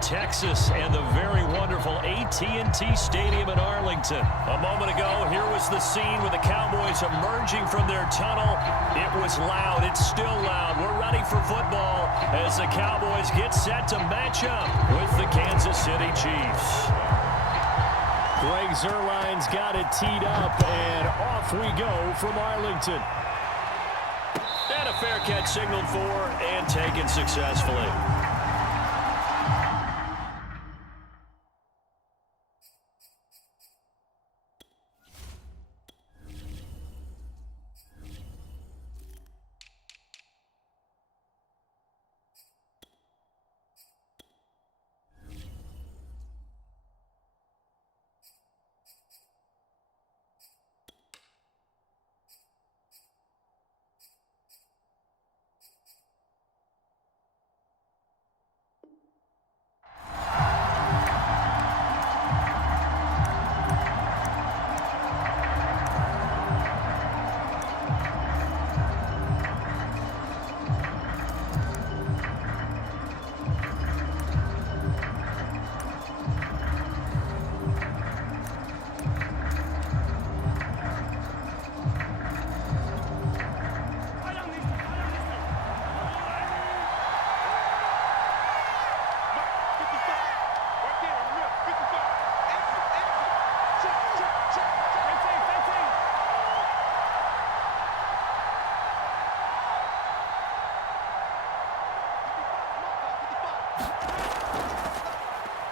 Texas and the very wonderful AT&T Stadium in Arlington. A moment ago, here was the scene with the Cowboys emerging from their tunnel. It was loud. It's still loud. We're ready for football as the Cowboys get set to match up with the Kansas City Chiefs. Greg Zuerlein's got it teed up, and off we go from Arlington. And a fair catch signaled for and taken successfully.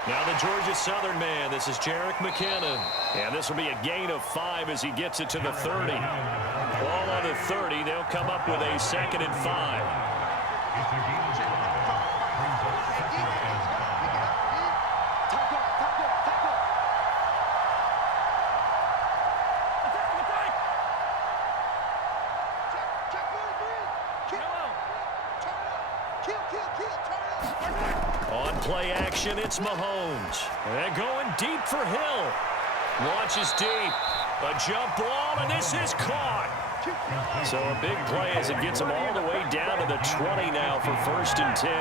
Now the Georgia Southern man, this is Jerick McKinnon. And this will be a gain of 5 as he gets it to the 30. Ball on the 30, they'll come up with a 2nd and 5. On play action, it's Mahomes. And going deep for Hill. Launches deep. A jump ball, and this is caught. So a big play as it gets him all the way down to the 20 now for 1st and 10.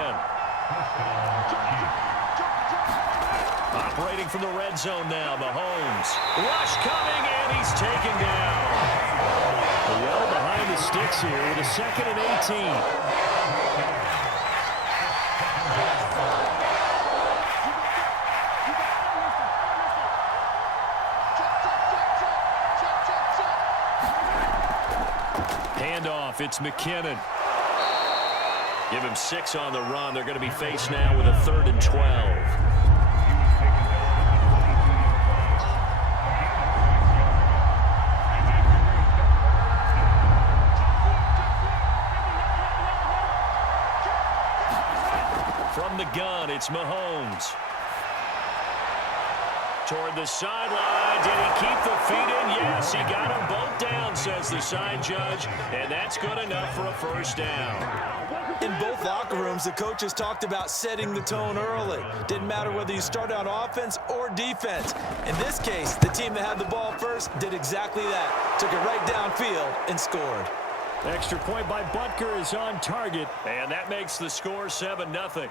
Operating from the red zone now, Mahomes. Rush coming, and he's taken down. Well behind the sticks here with a 2nd and 18. Handoff, it's McKinnon. Give him 6 on the run. They're going to be faced now with a 3rd and 12. From the gun, it's Mahomes. Toward the sideline. Did he keep the feet in? Yes, he got them both down, says the side judge, and that's good enough for a 1st down. In both locker rooms, the coaches talked about setting the tone early. Didn't matter whether you start on offense or defense. In this case, the team that had the ball first did exactly that. Took it right downfield and scored. Extra point by Butker is on target, and that makes the score 7-0.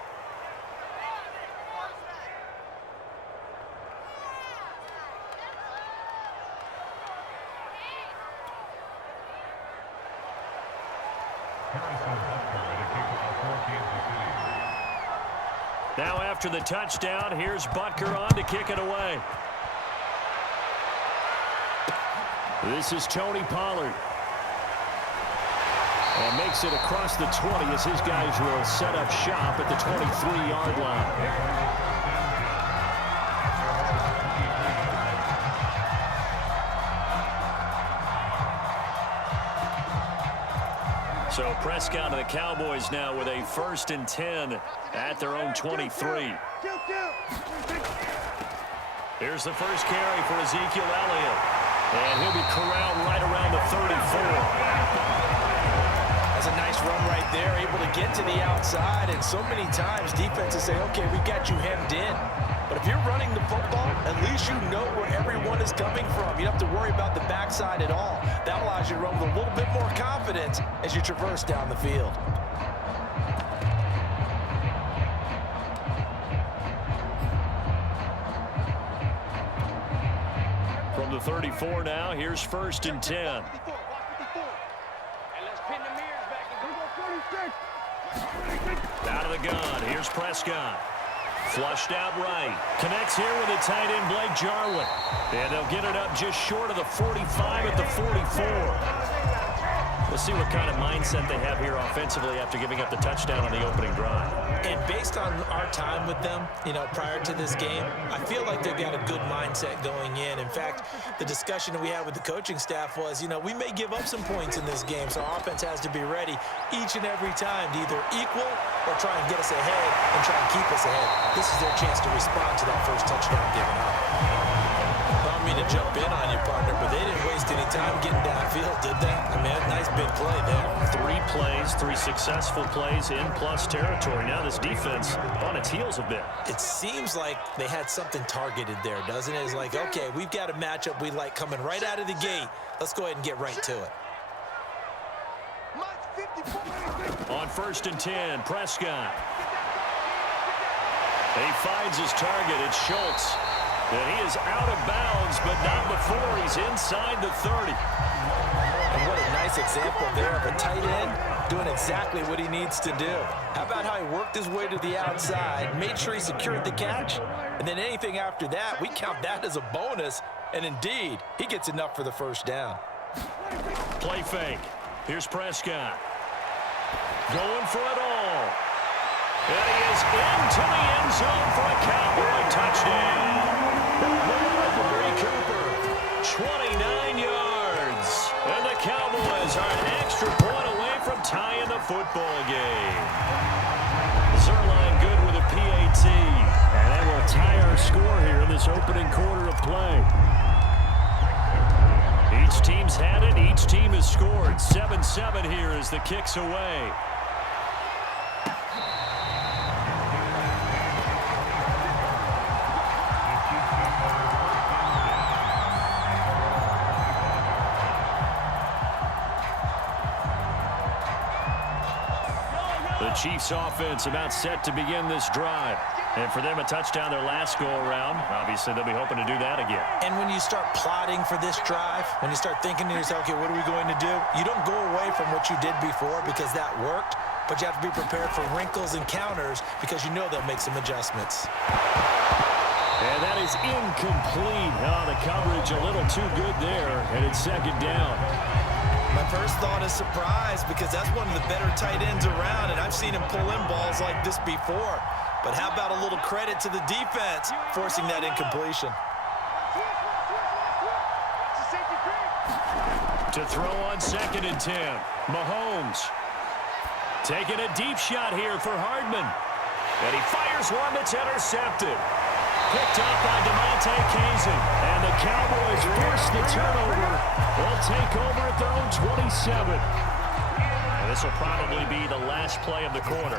Now after the touchdown, here's Butker on to kick it away. This is Tony Pollard. And makes it across the 20 as his guys will set up shop at the 23-yard line. So Prescott and the Cowboys now with a 1st and 10 at their own 23. Here's the first carry for Ezekiel Elliott. And he'll be corralled right around the 34. That's a nice run right there, able to get to the outside. And so many times defenses say, okay, we got you hemmed in. But if you're running the football, at least you know where everyone is coming from. You don't have to worry about the backside at all. That allows you to run with a little bit more confidence as you traverse down the field. the 34 now. Here's 1st and 10. Out of the gun. Here's Prescott. Flushed out right. Connects here with the tight end, Blake Jarwin. And they'll get it up just short of the 45 at the 44. We'll see what kind of mindset they have here offensively after giving up the touchdown on the opening drive. And based on our time with them, prior to this game, I feel like they've got a good mindset going in. In fact, the discussion that we had with the coaching staff was, we may give up some points in this game, so our offense has to be ready each and every time to either equal or try and get us ahead and try and keep us ahead. This is their chance to respond to that first touchdown given up. I don't mean to jump in on you, partner, but they didn't waste any time getting downfield, did they? I mean, nice big play there. 3 plays, 3 successful plays in plus territory. Now this defense on its heels a bit. It seems like they had something targeted there, doesn't it? It's like, okay, we've got a matchup we like coming right out of the gate. Let's go ahead and get right to it. On 1st and 10, Prescott. He finds his target. It's Schultz. And he is out of bounds, but not before he's inside the 30. And what a nice example there of a tight end doing exactly what he needs to do. How about how he worked his way to the outside, made sure he secured the catch, and then anything after that, we count that as a bonus. And indeed, he gets enough for the first down. Play fake. Here's Prescott. Going for it all. And he is into the end zone for a Cowboy touchdown. Murray Cooper, 29 yards. And the Cowboys are an extra point away from tying the football game. Zerline good with a PAT. And that will tie our score here in this opening quarter of play. Each team's had it. Each team has scored. 7-7 here as the kick's away. The Chiefs offense about set to begin this drive. And for them, a touchdown their last go-around. Obviously, they'll be hoping to do that again. And when you start plotting for this drive, when you start thinking to yourself, okay, what are we going to do? You don't go away from what you did before because that worked, but you have to be prepared for wrinkles and counters because you know they'll make some adjustments. And that is incomplete. Oh, the coverage a little too good there, and it's 2nd down. My first thought is surprise because that's one of the better tight ends around, and I've seen him pull in balls like this before. But how about a little credit to the defense forcing that incompletion? To throw on 2nd and 10. Mahomes taking a deep shot here for Hardman. And he fires one that's intercepted. Picked up by DeMonte Kazin. And the Cowboys force the turnover. They'll take over at their own 27. And this will probably be the last play of the quarter.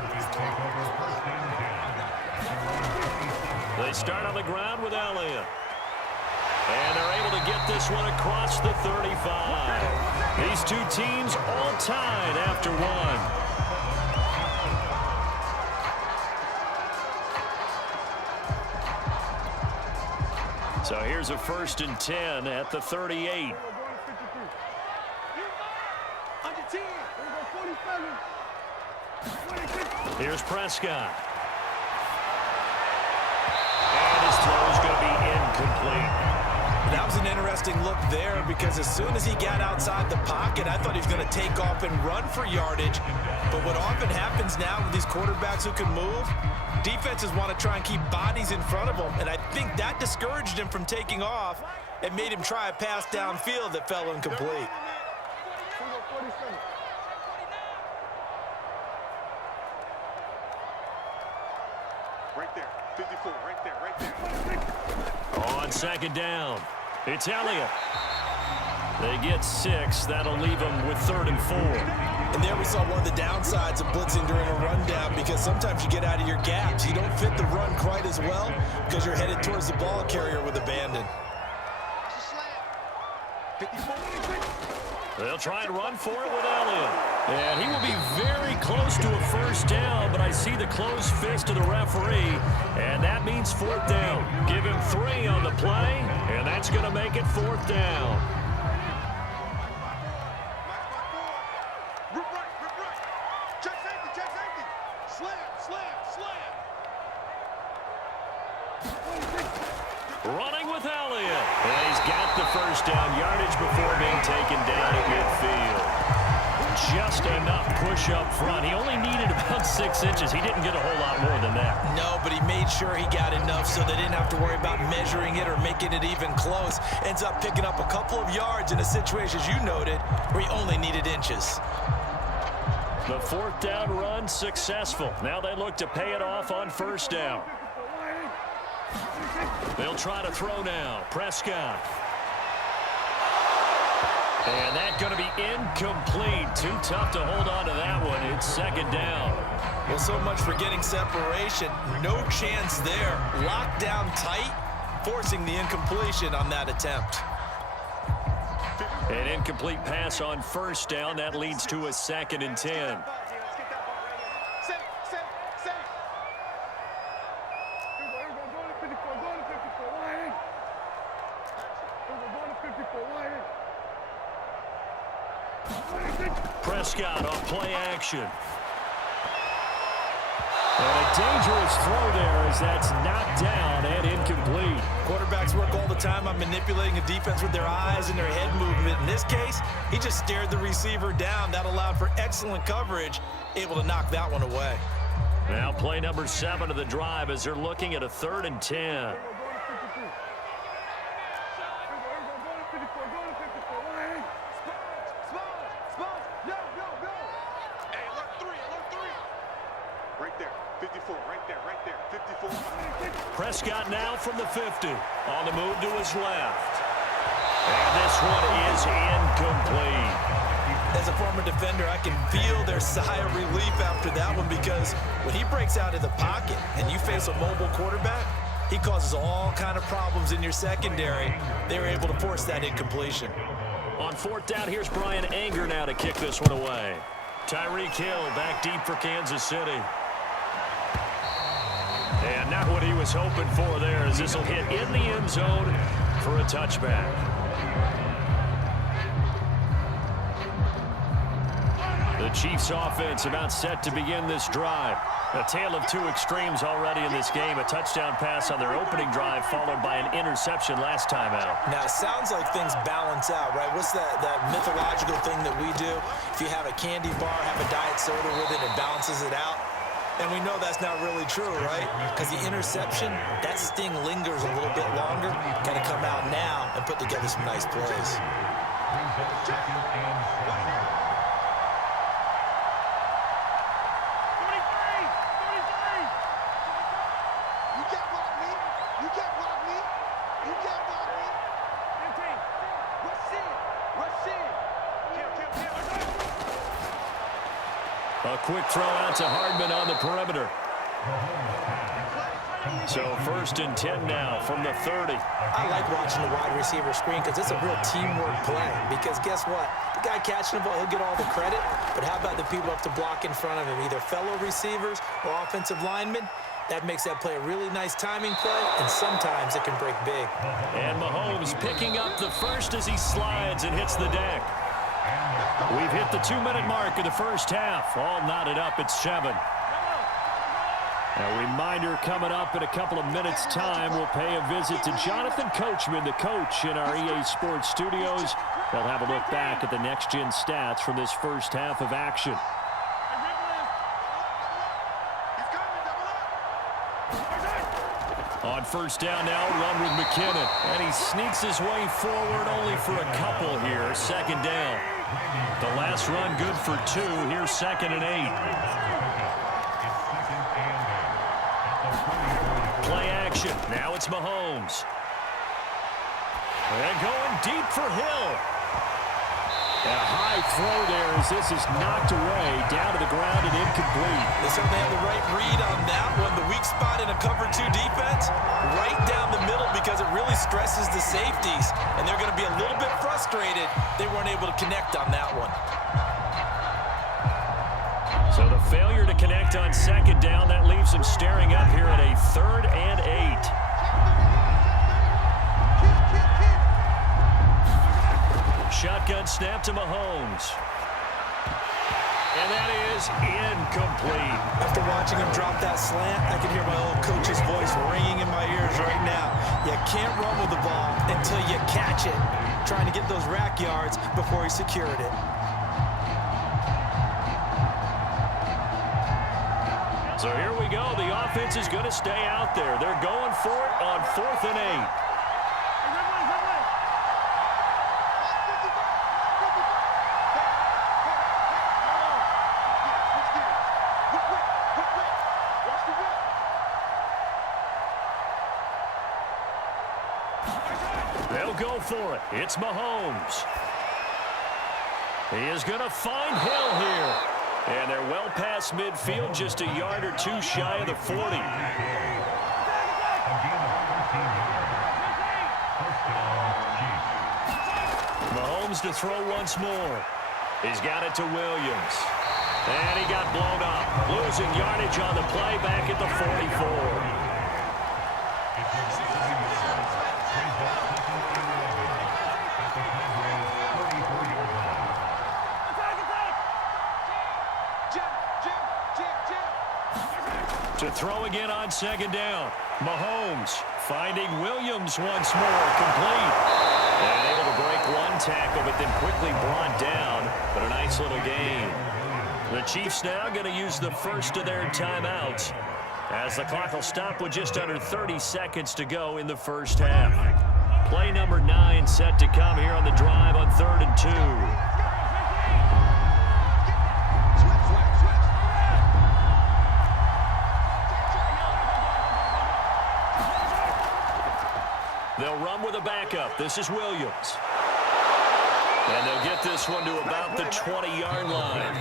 They start on the ground with Elliott. And they're able to get this one across the 35. These two teams all tied after one. So here's a 1st and 10 at the 38. Here's Prescott. And his throw is going to be incomplete. That was an interesting look there because as soon as he got outside the pocket, I thought he was going to take off and run for yardage. But what often happens now with these quarterbacks who can move, defenses want to try and keep bodies in front of them. And I think that discouraged him from taking off and made him try a pass downfield that fell incomplete. Right there, 54, right there. On 2nd down, it's Elliott. They get 6. That'll leave them with 3rd and 4. And there we saw one of the downsides of blitzing during a rundown because sometimes you get out of your gaps. You don't fit the run quite as well because you're headed towards the ball carrier with abandon. They'll try and run for it with Elliott. And he will be very close to a 1st down, but I see the closed fist of the referee, and that means It's fourth down. Give him 3 on the play, and that's going to make it fourth down. Rip right. Check safety. Slam. Running with Elliott. And he's got the first down yardage before being taken down at midfield. Just enough push up front. He only needed about 6 inches. He didn't get a whole lot more than that. No, but he made sure he got enough so they didn't have to worry about measuring it or making it even close. Ends up picking up a couple of yards in a situation, as you noted, where he only needed inches. The fourth down run successful. Now they look to pay it off on first down. They'll try to throw now. Prescott. And that's going to be incomplete. Too tough to hold on to that one. It's second down. Well, so much for getting separation. No chance there. Locked down tight, forcing the incompletion on that attempt. An incomplete pass on first down. That leads to a 2nd and 10. Prescott on play action. And a dangerous throw there as that's knocked down and incomplete. Quarterbacks work all the time on manipulating a defense with their eyes and their head movement. In this case, he just stared the receiver down. That allowed for excellent coverage, able to knock that one away. Now play number 7 of the drive as they're looking at a 3rd and 10. Prescott now from the 50. On the move to his left. And this one is incomplete. As a former defender, I can feel their sigh of relief after that one, because when he breaks out of the pocket and you face a mobile quarterback, he causes all kind of problems in your secondary. They were able to force that incompletion. On fourth down, here's Brian Anger now to kick this one away. Tyreek Hill back deep for Kansas City. And not what he was hoping for there, as this will hit in the end zone for a touchback. The Chiefs offense about set to begin this drive. A tale of 2 extremes already in this game. A touchdown pass on their opening drive followed by an interception last time out. Now, it sounds like things balance out, right? What's that mythological thing that we do? If you have a candy bar, have a diet soda with it, it balances it out. And we know that's not really true, right? Because the interception, that sting lingers a little bit longer. Got to come out now and put together some nice plays. A quick throw out to Hardman on the perimeter. So 1st and 10 now from the 30. I like watching the wide receiver screen because it's a real teamwork play. Because guess what? The guy catching the ball, he'll get all the credit. But how about the people up to block in front of him, either fellow receivers or offensive linemen? That makes that play a really nice timing play, and sometimes it can break big. And Mahomes picking up the first as he slides and hits the deck. We've hit the 2-minute mark of the first half. All knotted up at 7. A reminder coming up in a couple of minutes' time. We'll pay a visit to Jonathan Coachman, the coach in our EA Sports studios. They'll have a look back at the next-gen stats from this first half of action. On first down now, run with McKinnon. And he sneaks his way forward only for a couple here. 2nd down. The last run good for 2. Here's 2nd and 8. Play action. Now it's Mahomes. And going deep for Hill. And a high throw there as this is knocked away, down to the ground and incomplete. They certainly have the right read on that one. The weak spot in a cover 2 defense, right down the middle, because it really stresses the safeties. And they're going to be a little bit frustrated they weren't able to connect on that one. So the failure to connect on 2nd down, that leaves them staring up here at a 3rd and 8. snap to Mahomes. And that is incomplete. After watching him drop that slant, I can hear my old coach's voice ringing in my ears right now. You can't run with the ball until you catch it. Trying to get those rack yards before he secured it. So here we go. The offense is going to stay out there. They're going for it on 4th and 8. They'll go for it. It's Mahomes. He is going to find Hill here. And they're well past midfield, just a yard or two shy of the 40. Mahomes to throw once more. He's got it to Williams. And he got blown up. Losing yardage on the play back at the 44. To throw again on 2nd down. Mahomes finding Williams once more, complete. And able to break one tackle, but then quickly brought down. But a nice little gain. The Chiefs now going to use the first of their timeouts, as the clock will stop with just under 30 seconds to go in the first half. Play number 9 set to come here on the drive on 3rd and 2. They'll run with a backup. This is Williams. And they'll get this one to about the 20-yard line.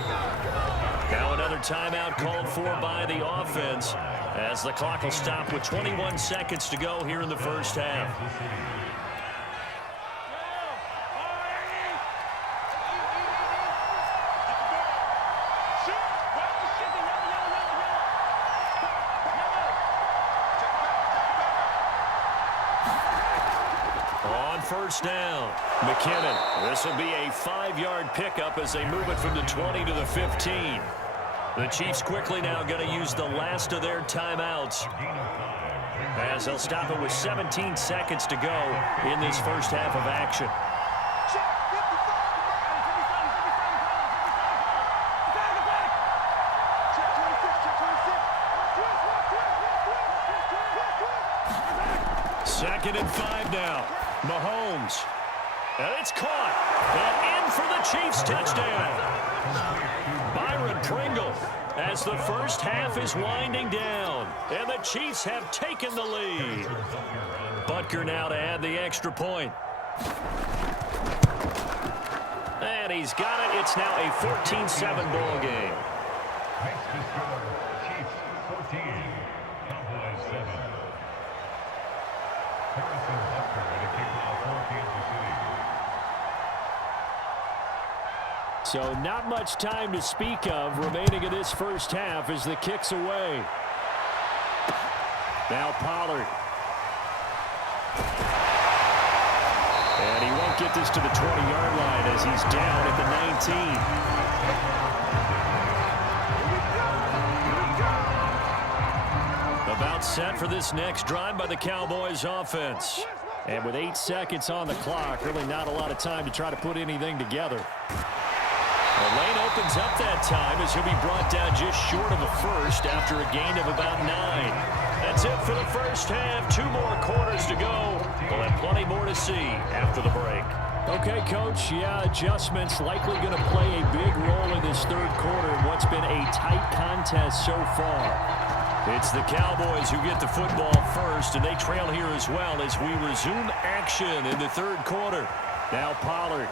Now another timeout called for by the offense, as the clock will stop with 21 seconds to go here in the first half. First down, McKinnon. This will be a 5-yard pickup as they move it from the 20 to the 15. The Chiefs quickly now going to use the last of their timeouts, as they'll stop it with 17 seconds to go in this first half of action. Second and 5 now. Mahomes. And it's caught. And in for the Chiefs touchdown. Byron Pringle, as the first half is winding down. And the Chiefs have taken the lead. Butker now to add the extra point. And he's got it. It's now a 14-7 ball game. Chiefs 14, Cowboys 7. So not much time to speak of remaining in this first half as the kick's away. Now Pollard. And he won't get this to the 20-yard line as he's down at the 19. About set for this next drive by the Cowboys offense. And with 8 seconds on the clock, really not a lot of time to try to put anything together. The lane opens up that time as he'll be brought down just short of a first after a gain of about 9. That's it for the first half. 2 more quarters to go. We'll have plenty more to see after the break. Okay, Coach, yeah, adjustments likely going to play a big role in this third quarter in what's been a tight contest so far. It's the Cowboys who get the football first, and they trail here as well as we resume action in the third quarter. Now Pollard.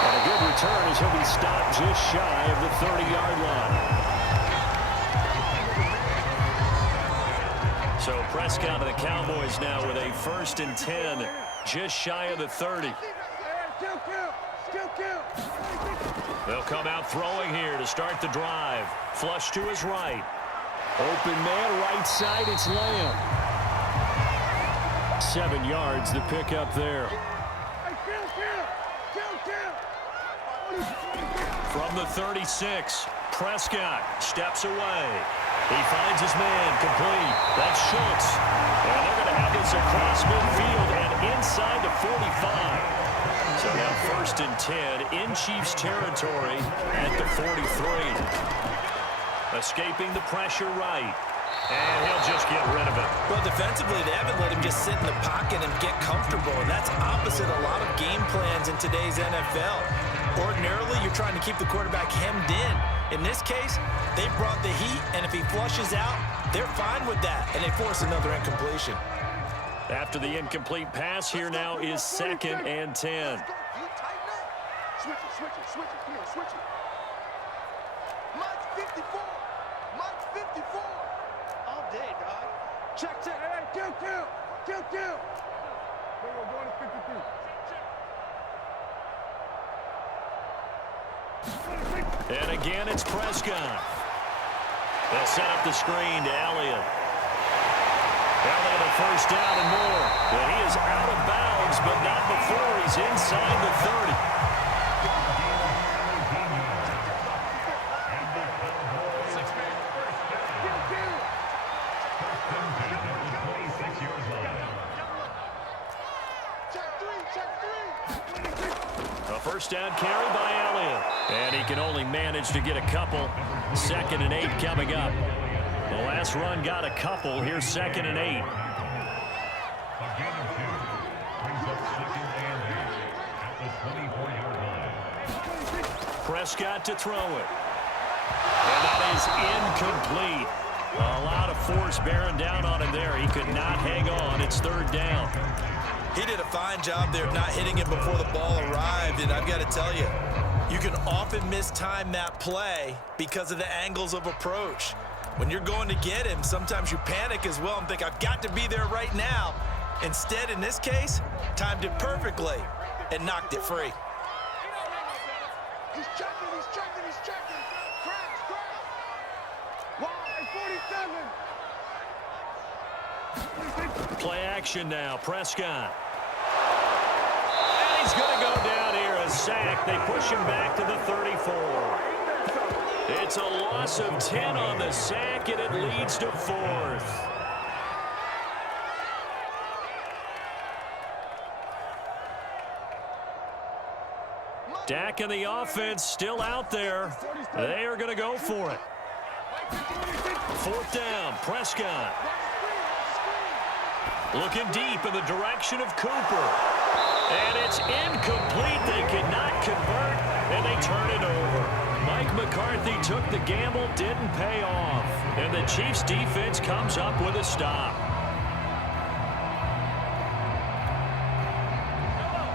And a good return as he'll be stopped just shy of the 30-yard line. So Prescott and the Cowboys now with a 1st and 10, just shy of the 30. They'll come out throwing here to start the drive. Flush to his right. Open man, right side, it's Lamb. 7 yards the pick up there. From the 36, Prescott steps away. He finds his man complete. That's Schultz. And they're going to have this across midfield and inside the 45. So now 1st and 10 in Chiefs territory at the 43. Escaping the pressure right. And he'll just get rid of it. Well, defensively, they haven't let him just sit in the pocket and get comfortable. And that's opposite a lot of game plans in today's NFL. Ordinarily, you're trying to keep the quarterback hemmed in. In this case, they brought the heat, and if he flushes out, they're fine with that, and they force another incompletion. After the incomplete pass, here now is 2nd and 10. Switch it. Come here, switch it. Mike 54. Mike 54. All day, dog. Check. Hey, kill. We're going to 53. And again, it's Prescott. They'll set up the screen to Elliott. Elliott a 1st down and more. But he is out of bounds, but not before he's inside the 30. A 1st down carry by Elliott. And he can only manage to get a couple. 2nd and 8 coming up. The last run got a couple. Here's 2nd and 8. Prescott to throw it. And that is incomplete. A lot of force bearing down on him there. He could not hang on. It's 3rd down. He did a fine job there of not hitting him before the ball arrived, and I've got to tell you, you can often mistime that play because of the angles of approach. When you're going to get him, sometimes you panic as well and think, I've got to be there right now. Instead, in this case, timed it perfectly and knocked it free. He's checking. Crash. Wow, 47. Play action now. Prescott. And he's going to go down here. A sack. They push him back to the 34. It's a loss of 10 on the sack, and it leads to 4th. Dak and the offense still out there. They are going to go for it. 4th down, Prescott. Looking deep in the direction of Cooper. And it's incomplete. They cannot convert, and they turn it over. Mike McCarthy took the gamble, didn't pay off. And the Chiefs defense comes up with a stop.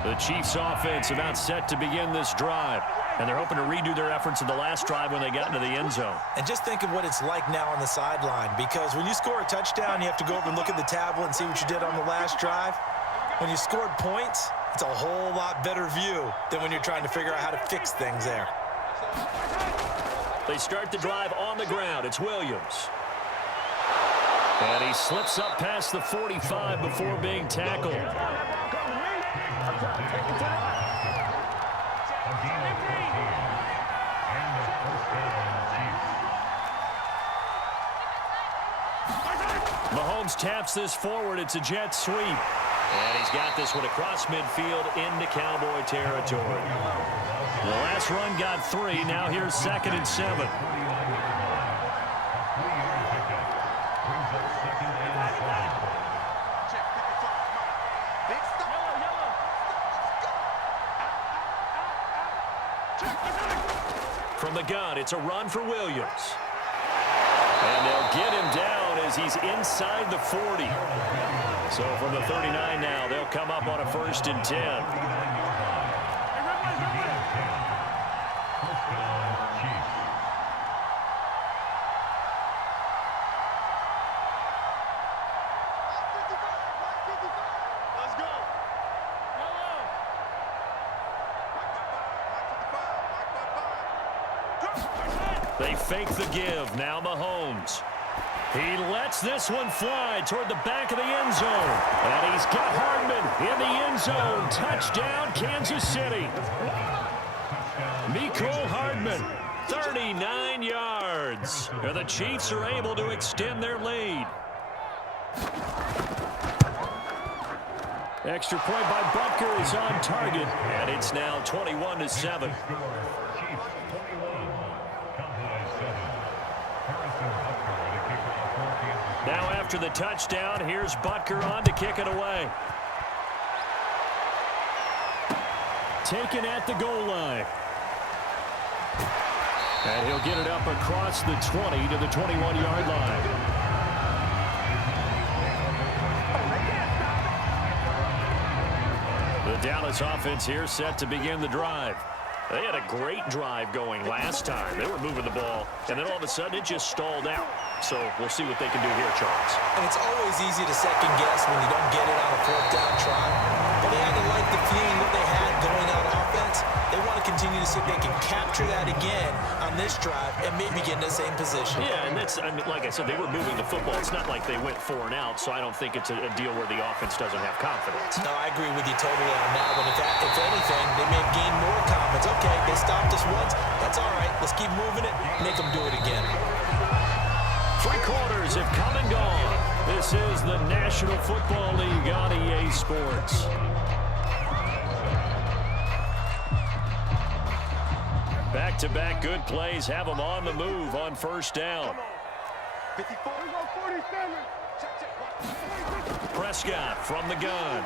The Chiefs offense about set to begin this drive. And they're hoping to redo their efforts in the last drive when they got into the end zone. And just think of what it's like now on the sideline, because when you score a touchdown, you have to go over and look at the tablet and see what you did on the last drive. When you scored points, it's a whole lot better view than when you're trying to figure out how to fix things there. They start the drive on the ground. It's Williams. And he slips up past the 45 before being tackled. Mahomes taps this forward. It's a jet sweep. And he's got this one across midfield into Cowboy territory. The last run got 3. Now here's 2nd and 7. From the gun, it's a run for Williams. And they'll get him down as he's inside the 40. So from the 39 now, they'll come up on a 1st and 10. Let's go. They fake the give. Now Mahomes. He lets this one fly toward the back of the end zone. And he's got Hardman in the end zone. Touchdown, Kansas City. Mecole Hardman, 39 yards. And the Chiefs are able to extend their lead. Extra point by Butker is on target. And it's now 21-7. Now after the touchdown, here's Butker on to kick it away. Taken at the goal line. And he'll get it up across the 20 to the 21-yard line. The Dallas offense here set to begin the drive. They had a great drive going last time. They were moving the ball, and then all of a sudden it just stalled out. So we'll see what they can do here, Charles. And it's always easy to second guess when you don't get it on a fourth down try. But they had to like the feeling that they had going on offense. They want to continue to see if they can capture that again on this drive and maybe get in the same position. Yeah, and that's, I mean, like I said, they were moving the football. It's not like they went 4 and out, so I don't think it's a deal where the offense doesn't have confidence. No, I agree with you totally on that one. If anything, they may have gained more confidence. Okay, they stopped us once. That's all right. Let's keep moving it. Make them do it again. 3 quarters have come and gone. This is the National Football League on EA Sports. Back-to-back good plays have them on the move on first down. 54. 47. Prescott from the gun.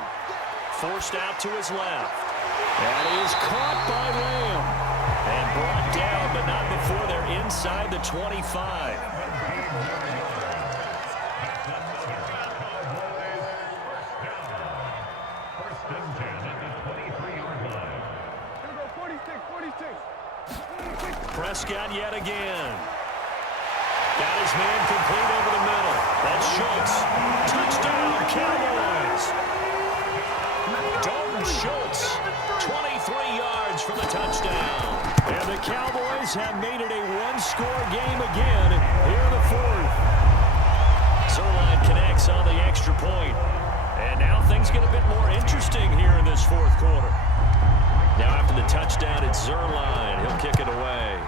Forced out to his left. That is caught by Lamb. And brought down, but not before they're inside the 25. Prescott yet again. Got his man complete over the middle. That's Schultz. Touchdown, Cowboys. Dalton Schultz, 23 yards for the touchdown. And the Cowboys have made it a one-score game again here in the fourth. Zerline connects on the extra point. And now things get a bit more interesting here in this fourth quarter. Now after the touchdown, it's Zerline. He'll kick it away.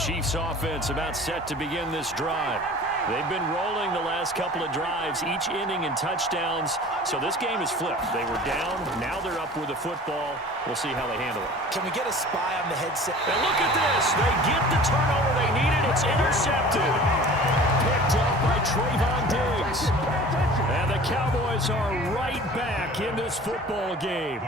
Chiefs offense about set to begin this drive. They've been rolling the last couple of drives, each inning in touchdowns. So this game is flipped. They were down. Now they're up with the football. We'll see how they handle it. Can we get a spy on the headset? And look at this. They get the turnover they needed. It's intercepted. Picked up by Trayvon Diggs. And the Cowboys are right back in this football game.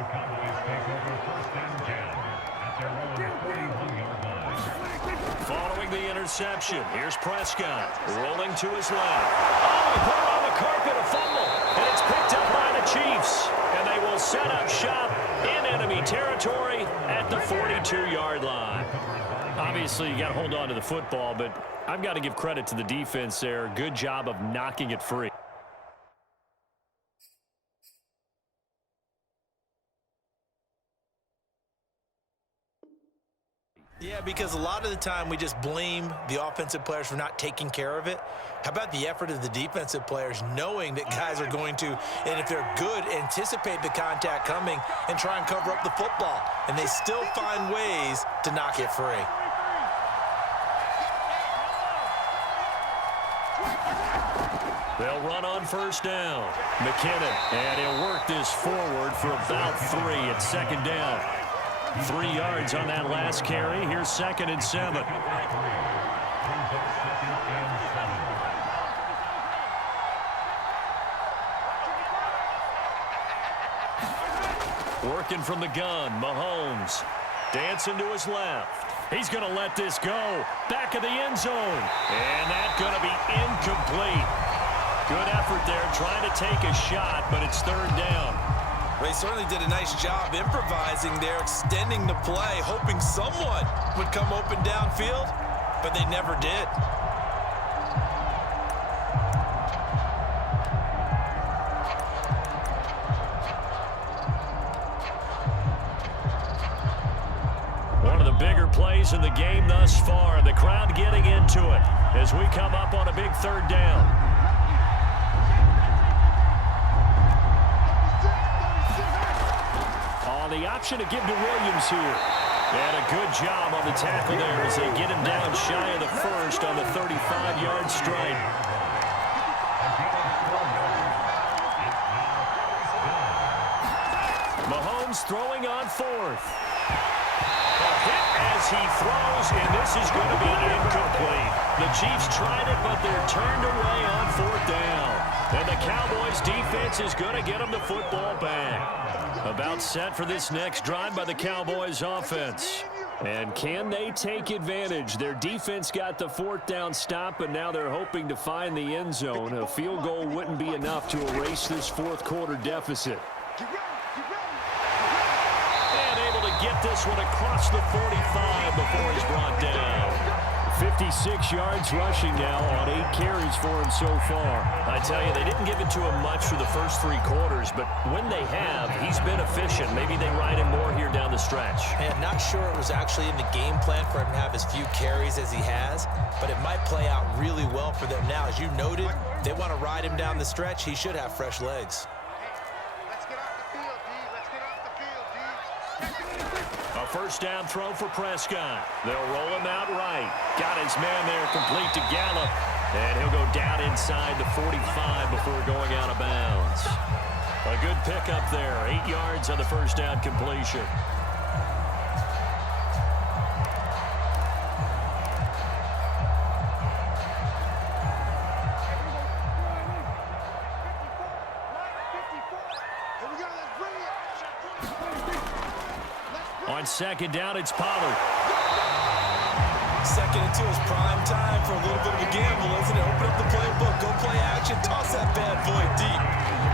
Following the interception, here's Prescott rolling to his left. Oh, he put it on the carpet, a fumble, and it's picked up by the Chiefs. And they will set up shop in enemy territory at the 42-yard line. Obviously, you got to hold on to the football, but I've got to give credit to the defense there. Good job of knocking it free. Yeah, because a lot of the time we just blame the offensive players for not taking care of it. How about the effort of the defensive players knowing that guys are going to, and if they're good, anticipate the contact coming and try and cover up the football. And they still find ways to knock it free. They'll run on first down. McKinnon, and he'll work this forward for about 3 at second down. 3 yards on that last carry. Here's 2nd and 7. Working from the gun, Mahomes. Dancing to his left. He's going to let this go. Back of the end zone. And that's going to be incomplete. Good effort there, trying to take a shot, but it's third down. They certainly did a nice job improvising there, extending the play, hoping someone would come open downfield, but they never did. One of the bigger plays in the game thus far, and the crowd getting into it as we come up on a big third down. On the option to give to Williams here. And a good job on the tackle there as they get him down shy of the first on the 35-yard strike. Mahomes throwing on fourth. A hit as he throws, and this is going to be incomplete. The Chiefs tried it, but they're turned away on fourth down. And the Cowboys defense is going to get them the football back. About set for this next drive by the Cowboys offense. And can they take advantage? Their defense got the fourth down stop, but now they're hoping to find the end zone. A field goal wouldn't be enough to erase this fourth quarter deficit. And able to get this one across the 45 before he's brought down. 56 yards rushing now on 8 carries for him so far. I tell you, they didn't give it to him much for the first 3 quarters, but when they have, he's been efficient. Maybe they ride him more here down the stretch. Man, not sure it was actually in the game plan for him to have as few carries as he has, but it might play out really well for them now. As you noted, they want to ride him down the stretch. He should have fresh legs. A first down throw for Prescott. They'll roll him out right. Got his man there complete to Gallup. And he'll go down inside the 45 before going out of bounds. A good pickup there. 8 yards on the first down completion. On second down, it's Pollard. Second and 2 is prime time for a little bit of a gamble, isn't it? Open up the playbook, go play action, toss that bad boy deep.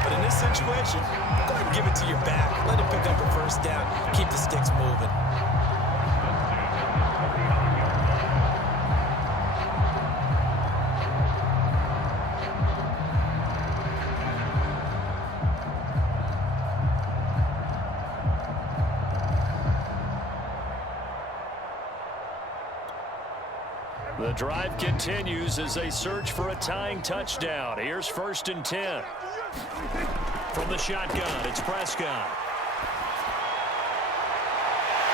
But in this situation, go ahead and give it to your back. Let him pick up a first down, keep the sticks moving. The drive continues as they search for a tying touchdown. Here's first and 10. From the shotgun, it's Prescott.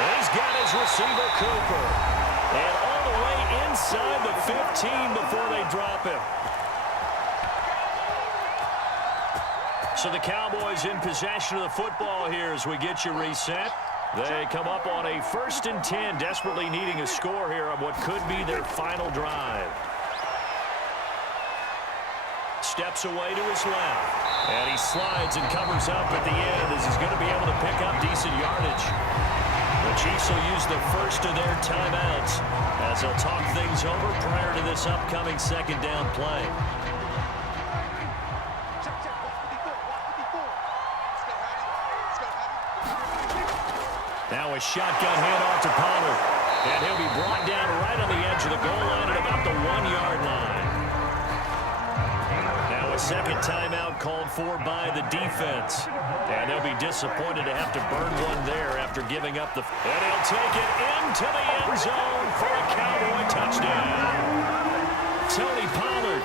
He's got his receiver, Cooper. And all the way inside the 15 before they drop him. So the Cowboys in possession of the football here as we get you reset. They come up on a first and 10, desperately needing a score here on what could be their final drive. Steps away to his left. And he slides and covers up at the end as he's going to be able to pick up decent yardage. The Chiefs will use the first of their timeouts as they'll talk things over prior to this upcoming second down play. Now a shotgun handoff to Pollard. And he'll be brought down right on the edge of the goal line at about the 1-yard line. Now a second timeout called for by the defense. And they'll be disappointed to have to burn one there after giving up the... And he'll take it into the end zone for a Cowboy touchdown. Tony Pollard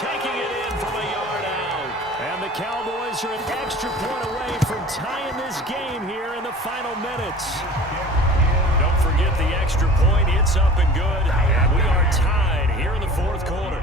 taking it in from a yard out. And the Cowboys are an extra point away from tying this game here in the final minutes. Don't forget the extra point. It's up and good. And we are tied here in the fourth quarter.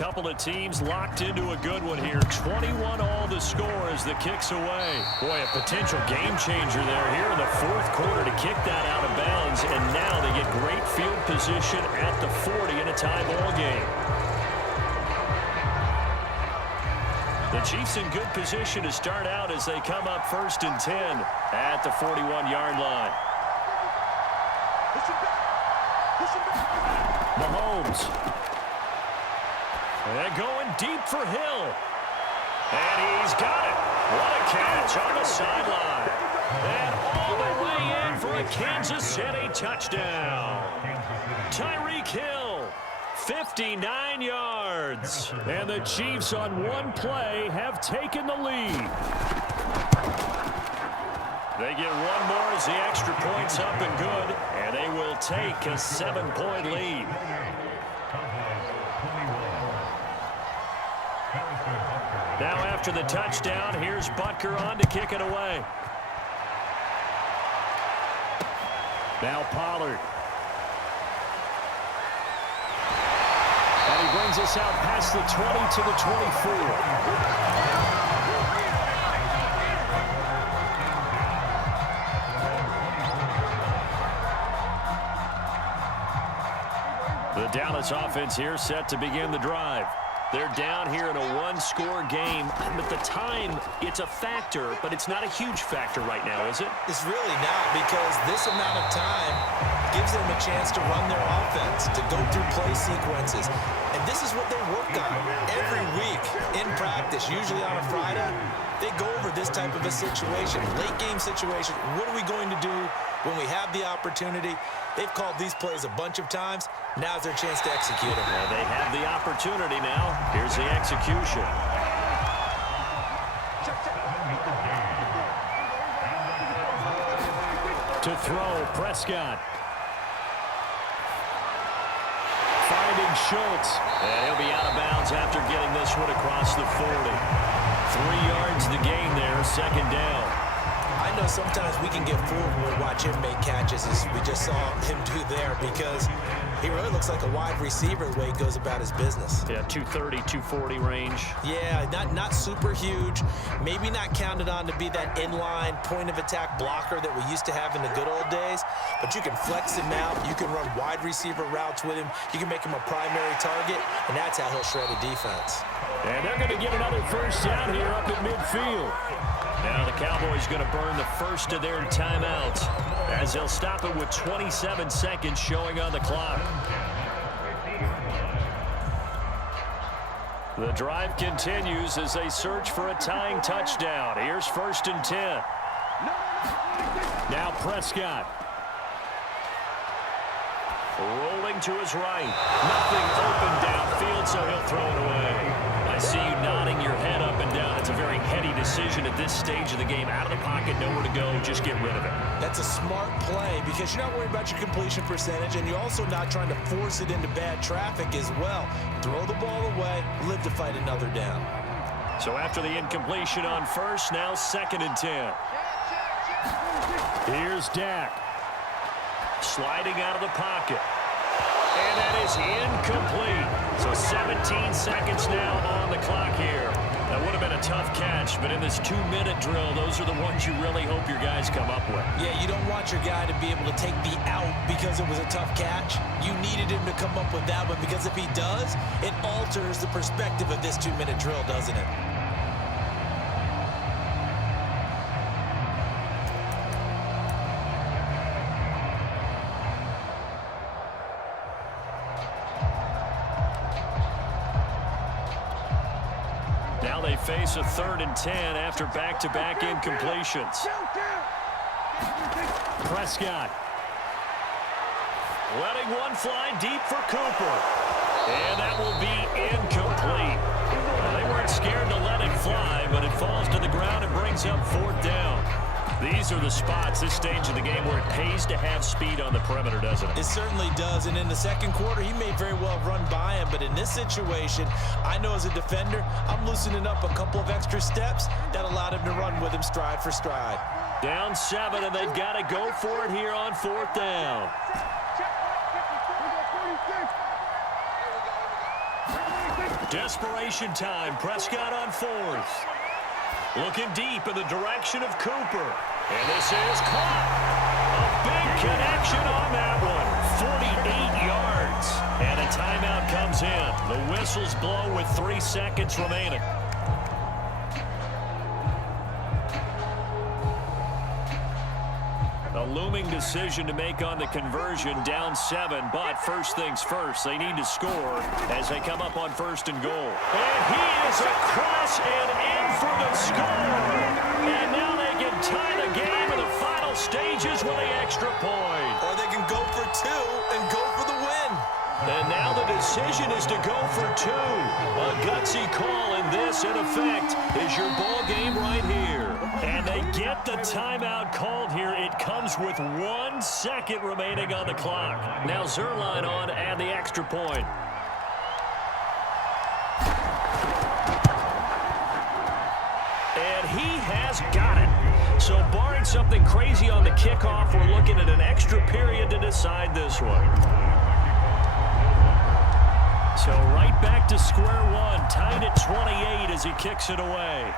couple of teams locked into a good one here. 21 all the score as the kick's away. Boy, a potential game changer there here in the fourth quarter to kick that out of bounds. And now they get great field position at the 40 in a tie ball game. The Chiefs in good position to start out as they come up 1st and 10 at the 41-yard line. Mahomes. And going deep for Hill. And he's got it. What a catch on the sideline. And all the way in for a Kansas City touchdown. Tyreek Hill, 59 yards. And the Chiefs on one play have taken the lead. They get one more as the extra point's up and good, and they will take a 7-point lead. Now after the touchdown, here's Butker on to kick it away. Now Pollard. And he brings us out past the 20 to the 24. The Dallas offense here set to begin the drive. They're down here in a one-score game. At the time, it's a factor, but it's not a huge factor right now, is it? It's really not, because this amount of time gives them a chance to run their offense, to go through play sequences. And this is what they work on every week in practice, usually on a Friday. They go over this type of a situation, late game situation. What are we going to do when we have the opportunity? They've called these plays a bunch of times. Now's their chance to execute them. Well, they have the opportunity now. Here's the execution. To throw, Prescott. Finding Schultz. And he'll be out of bounds after getting this one across the 40. 3 yards the gain there, 2nd down. I know sometimes we can get fooled when we watch him make catches, as we just saw him do there, because he really looks like a wide receiver the way he goes about his business. Yeah, 230, 240 range. Yeah, not super huge. Maybe not counted on to be that inline point-of-attack blocker that we used to have in the good old days, but you can flex him out. You can run wide receiver routes with him. You can make him a primary target, and that's how he'll shred a defense. And they're going to get another first down here up at midfield. Now the Cowboys going to burn the first of their timeouts as they'll stop it with 27 seconds showing on the clock. The drive continues as they search for a tying touchdown. Here's 1st and 10. Now Prescott. Rolling to his right. Nothing open downfield, so he'll throw it away. I see you nodding your head up and down. It's a very heady decision at this stage of the game. Out of the pocket, nowhere to go, just get rid of it. That's a smart play because you're not worried about your completion percentage, and you're also not trying to force it into bad traffic as well. Throw the ball away, live to fight another down. So after the incompletion on first, now 2nd and 10. Here's Dak. Sliding out of the pocket. And that is incomplete. So 17 seconds now on the clock here. That would have been a tough catch, but in this 2-minute drill, those are the ones you really hope your guys come up with. Yeah, you don't want your guy to be able to take the out because it was a tough catch. You needed him to come up with that one, because if he does, it alters the perspective of this 2-minute drill, doesn't it? Now they face a 3rd and 10 after back-to-back incompletions. Prescott. Letting one fly deep for Cooper. And that will be incomplete. Well, they weren't scared to let it fly, but it falls to the ground and brings up 4th down. These are the spots, this stage of the game, where it pays to have speed on the perimeter, doesn't it? It certainly does, and in the second quarter, he may very well run by him, but in this situation, I know as a defender, I'm loosening up a couple of extra steps that allowed him to run with him stride for stride. Down 7, and they've got to go for it here on 4th down. Desperation time. Prescott on fourth. Looking deep in the direction of Cooper. And this is caught. A big connection on that one. 48 yards. And a timeout comes in. The whistles blow with 3 seconds remaining. A looming decision to make on the conversion, down 7, but first things first, they need to score as they come up on 1st and goal. And he is across and in for the score. And now they can tie the game in the final stages with the extra point. Or they can go for 2 and go for the win. And now the decision is to go for 2. A gutsy call, and this, in effect, is your ball game right here. And they get the timeout called here. It comes with 1 second remaining on the clock. Now Zerline on and the extra point. And he has got it. So barring something crazy on the kickoff, we're looking at an extra period to decide this one. So right back to square one, tied at 28 as he kicks it away.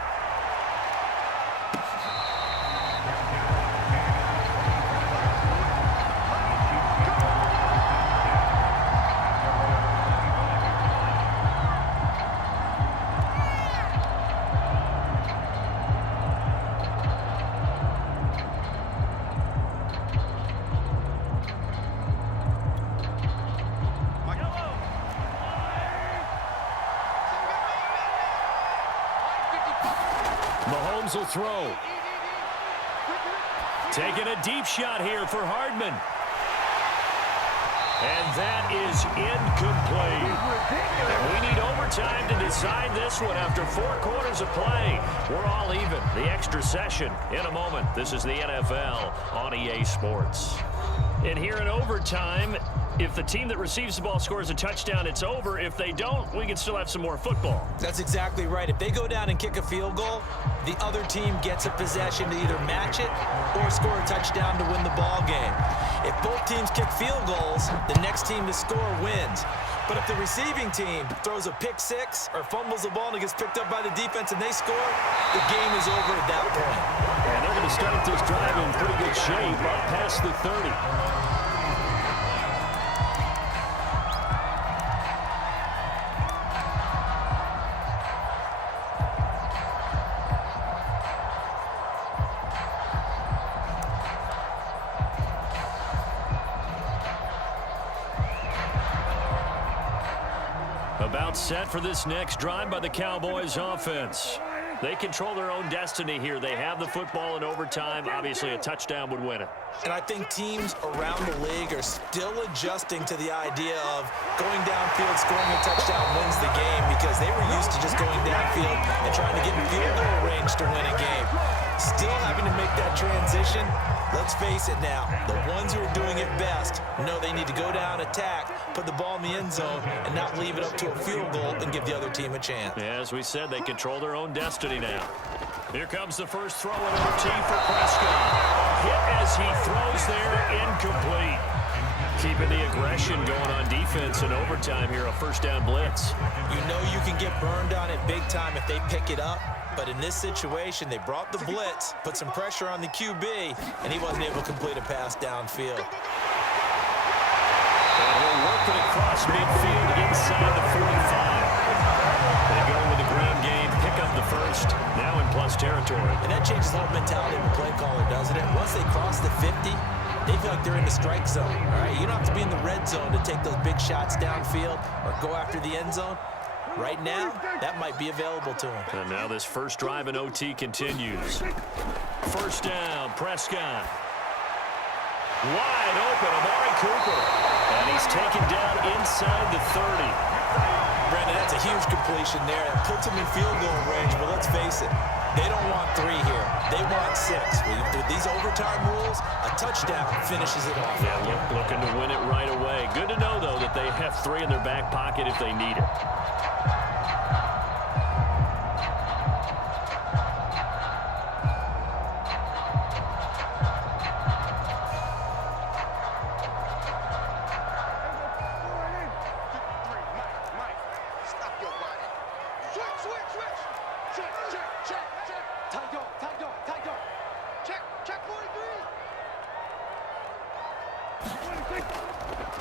Mahomes will throw. Taking a deep shot here for Hardman. And that is incomplete. And we need overtime to decide this one after 4 quarters of play. We're all even. The extra session in a moment. This is the NFL on EA Sports. And here in overtime, if the team that receives the ball scores a touchdown, it's over. If they don't, we can still have some more football. That's exactly right. If they go down and kick a field goal, the other team gets a possession to either match it or score a touchdown to win the ball game. If both teams kick field goals, the next team to score wins. But if the receiving team throws a pick 6 or fumbles the ball and it gets picked up by the defense and they score, the game is over at that point. And they're going to start this drive in pretty good shape up past the 30. About set for this next drive by the Cowboys offense. They control their own destiny here. They have the football in overtime. Obviously, a touchdown would win it. And I think teams around the league are still adjusting to the idea of going downfield, scoring a touchdown wins the game, because they were used to just going downfield and trying to get in field goal range to win a game. Still having to make that transition. Let's face it now, the ones who are doing it best know they need to go down, attack, put the ball in the end zone, and not leave it up to a field goal and give the other team a chance. Yeah, as we said, they control their own destiny now. Here comes the first throw in OT for Prescott. Hit as he throws there, incomplete. Keeping the aggression going on defense in overtime here, a first down blitz. You know you can get burned on it big time if they pick it up. But in this situation, they brought the blitz, put some pressure on the QB, and he wasn't able to complete a pass downfield. And he'll work it across midfield inside the 45. They go with the ground game, pick up the first, now in plus territory. And that changes the whole mentality of the play caller, doesn't it? Once they cross the 50, they feel like they're in the strike zone. All right, you don't have to be in the red zone to take those big shots downfield or go after the end zone. Right now, that might be available to him. And now this first drive in OT continues. First down, Prescott. Wide open, Amari Cooper. And he's taken down inside the 30. Brandon, that's a huge completion there. It puts him in field goal range, but let's face it, they don't want 3 here. They want 6. With these overtime rules, a touchdown finishes it off. Yeah, looking to win it right away. Good to know, though, that they have 3 in their back pocket if they need it.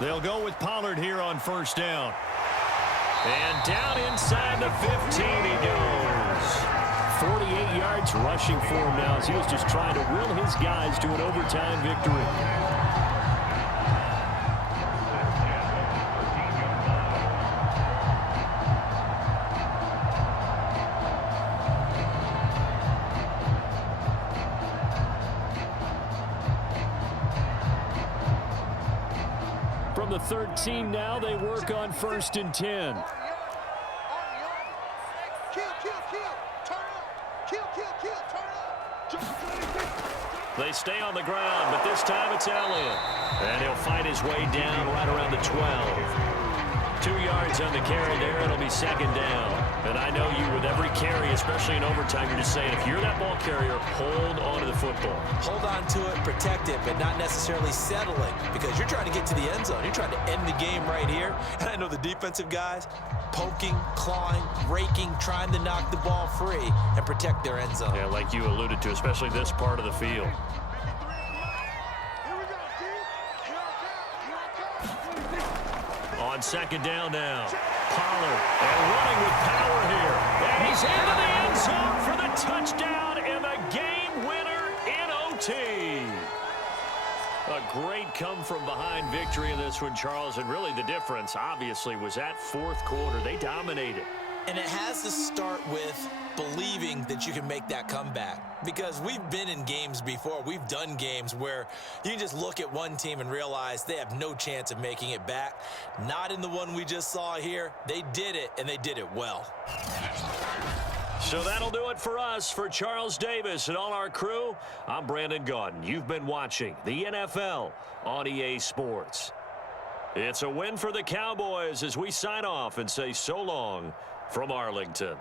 They'll go with Pollard here on first down. And down inside the 15 he goes. 48 yards rushing for him now as he was just trying to will his guys to an overtime victory. From the 13 now, they work on first and 10. They stay on the ground, but this time it's Elliott. And he'll fight his way down right around the 12. 2 yards on the carry there. It'll be second down. And I know you, with every carry, especially in overtime, you're just saying, if you're that ball carrier, hold on to the football. Hold on to it, protect it, but not necessarily settling, because you're trying to get to the end zone. You're trying to end the game right here. And I know the defensive guys poking, clawing, raking, trying to knock the ball free and protect their end zone. Yeah, like you alluded to, especially this part of the field. On second down now, Pollard, and running with power here. And he's into the end zone for the touchdown and the game winner in OT. A great come-from-behind victory in this one, Charles, and really the difference, obviously, was that fourth quarter. They dominated. And it has to start with believing that you can make that comeback. Because we've been in games before. We've done games where you can just look at one team and realize they have no chance of making it back. Not in the one we just saw here. They did it, and they did it well. So that'll do it for us. For Charles Davis and all our crew, I'm Brandon Gaudin. You've been watching the NFL on EA Sports. It's a win for the Cowboys as we sign off and say so long from Arlington.